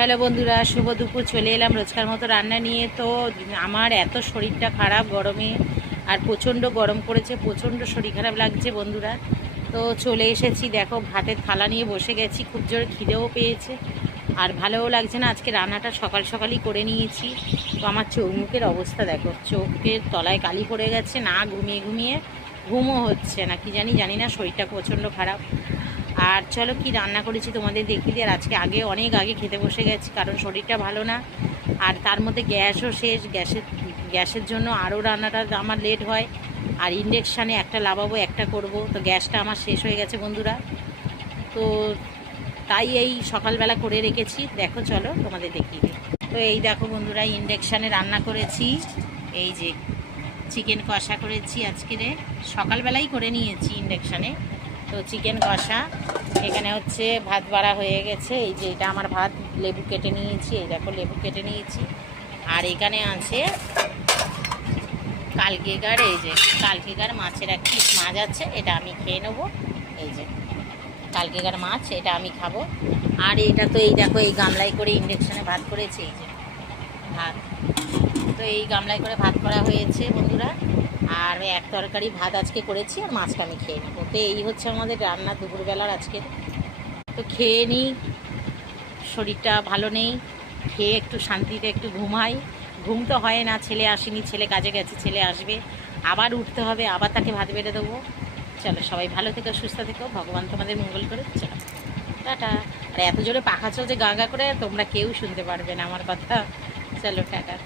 Hello বন্ধুরা, শুভ দুপুর। চলে এলাম রোজকার মতো রান্না নিয়ে। তো আমার এত শরীরটা খারাপ গরমে, আর প্রচণ্ড গরম করেছে, প্রচণ্ড শরীর খারাপ লাগছে বন্ধুরা। তো চলে এসেছি, দেখো ভাতের থালা নিয়ে বসে গেছি। খুব জোরে খিদেও পেয়েছে আর ভালোও লাগছে না। আজকে রান্নাটা সকাল সকালই করে নিয়েছি। তো আমার চোখ মুখের অবস্থা দেখো, চোখের তলায় কালি পড়ে গেছে, না ঘুমিয়ে ঘুমিয়ে ঘুমও হচ্ছে না, কি জানি না, শরীরটা প্রচণ্ড খারাপ। আর চলো কি রান্না করেছি তোমাদের দেখিয়ে দিই। আর আজকে অনেক আগে খেতে বসে গেছি, কারণ শরীরটা ভালো না। আর তার মধ্যে গ্যাসও শেষ, গ্যাসের জন্য আরও রান্নাটা আমার লেট হয়। আর ইন্ডাকশানে একটা লাগাবো, একটা করব, তো গ্যাসটা আমার শেষ হয়ে গেছে বন্ধুরা। তো তাই এই সকালবেলা করে রেখেছি। দেখো চলো তোমাদের দেখিয়ে দিই। তো এই দেখো বন্ধুরা, ইন্ডাকশানে রান্না করেছি। এই যে চিকেন কষা করেছি, আজকে সকালবেলাই করে নিয়েছি ইন্ডাকশানে। তো চিকেন কষা, এখানে হচ্ছে ভাত বাড়া হয়ে গেছে। এই যে এটা আমার ভাত, লেবু কেটে নিয়েছি, এই দেখো লেবু কেটে নিয়েছি। আর এখানে আছে কালকেকার, এই যে কালকেকার মাছের এক পিস মাছ আছে, এটা আমি খেয়ে নেবো। এই যে কালকেকার মাছ, এটা আমি খাবো। আর এটা তো এই দেখো, এই গামলায় করে ইন্ডাকশানে ভাত করেছি, এই যে ভাত। তো এই গামলায় করে ভাত করা হয়েছে বন্ধুরা। আর এক তরকারি ভাত আজকে করেছি, আর মাছটা আমি খেয়ে নেবো। তো এই হচ্ছে আমাদের রান্না দুপুরবেলার আজকে। তো খেয়ে নিই, শরীরটা ভালো নেই, খেয়ে একটু শান্তিতে একটু ঘুমাই। ঘুম তো হয় না, ছেলে আসেনি, ছেলে কাজে গেছে, ছেলে আসবে, আবার উঠতে হবে, আবার তাকে ভাত বেড়ে দেবো। চলো সবাই ভালো থেকো, সুস্থ থেকো, ভগবান তোমাদের মঙ্গল করে। চলো টাটা। আর এত জোরে পাখা চলছে গা গা করে, তোমরা কেউ শুনতে পারবে না আমার কথা। চলো টাটা।